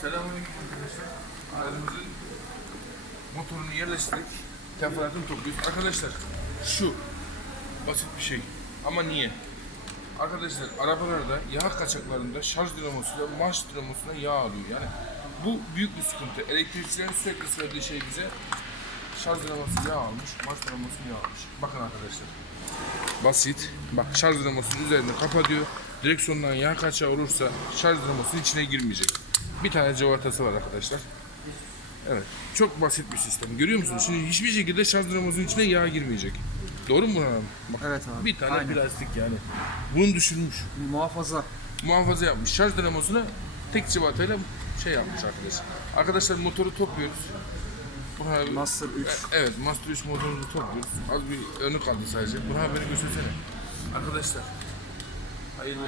Selamünaleyküm arkadaşlar. Aracımızın motorunu yerleştirdik. Teferruatını topluyoruz. Arkadaşlar şu basit bir şey. Ama niye? Arkadaşlar arabalarda yağ kaçaklarında şarj dinamosuyla marş dinamosuna yağ alıyor. Yani bu büyük bir sıkıntı. Elektrikçilerin sürekli söylediği şey bize şarj dinamosu yağ almış, marş dinamosu yağ almış. Bakın arkadaşlar. Basit. Bak şarj dinamosunun üzerinde kapatıyor. Direksiyondan yağ kaçağı olursa şarj dinamosunun içine girmeyecek. Bir tane cıvartası var arkadaşlar. Evet. Çok basit bir sistem. Görüyor musunuz? Şimdi hiçbir şekilde dinamosunun içine yağ girmeyecek. Doğru mu Burhan abi? Bak, Evet abi. bir tane Aynen. plastik yani. Bunu düşünmüş. Muhafaza. Muhafaza yapmış. Şarj dinamosuna tek cıvatayla şey yapmış arkadaşlar. Arkadaşlar motoru topluyoruz. Burhan abi, Master 3. e- Evet, Master 3 motorunu topluyoruz. Az bir önü kaldı sadece. Burhan beni göstersene. Arkadaşlar, hayırlı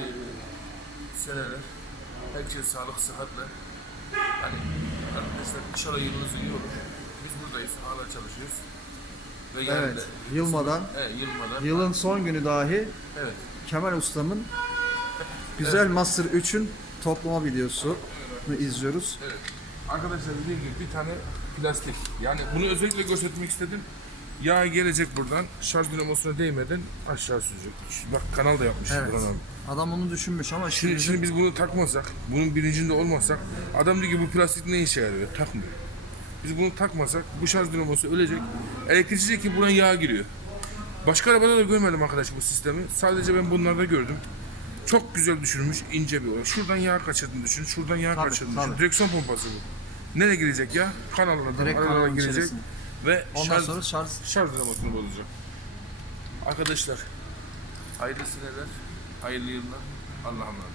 seneler. Herkese sağlık, sıhhatle. Hani arkadaşlar inşallah yılınız iyi olur. Biz buradayız, hala çalışıyoruz. Ve Evet. da- Yılmadan, Evet, yılmadan. yılın son günü dahi Evet. Kemal Ustam'ın Güzel Master 3'ün toplama videosunu izliyoruz. Evet. Arkadaşlar dediğim gibi bir tane plastik. Yani bunu özellikle göstermek istedim. Yağ gelecek buradan. Şarj dinamosuna değmeden aşağı sürecek. Şu- Bak kanal da yapmış Evet. Burhan abi. Adam onu düşünmüş ama Şimdi, şimdi, şimdi biz bunu takmasak, bunun bilincinde olmasak, adam diyor ki bu plastik ne işe yarıyor? Takmıyor. Biz bunu takmasak bu şarj dinamosu ölecek. Elektrikçi ki buna yağ giriyor. Başka arabada da görmedim arkadaş bu sistemi. Sadece ben bunlarda gördüm. Çok güzel düşünülmüş, ince bir olay. Şuradan yağ kaçırdığını düşün, şuradan yağ Tabii, kaçırdığını düşün. tabii. Direksiyon pompası bu. Nereye girecek yağ? Kanallardan, Direkt aralara kanalın girecek. içerisine. Ve ondan şarj, sonra şarj şarj dinamosunu bozacak. Arkadaşlar, hayırlı seneler, hayırlı yıllar. Allah'a emanet.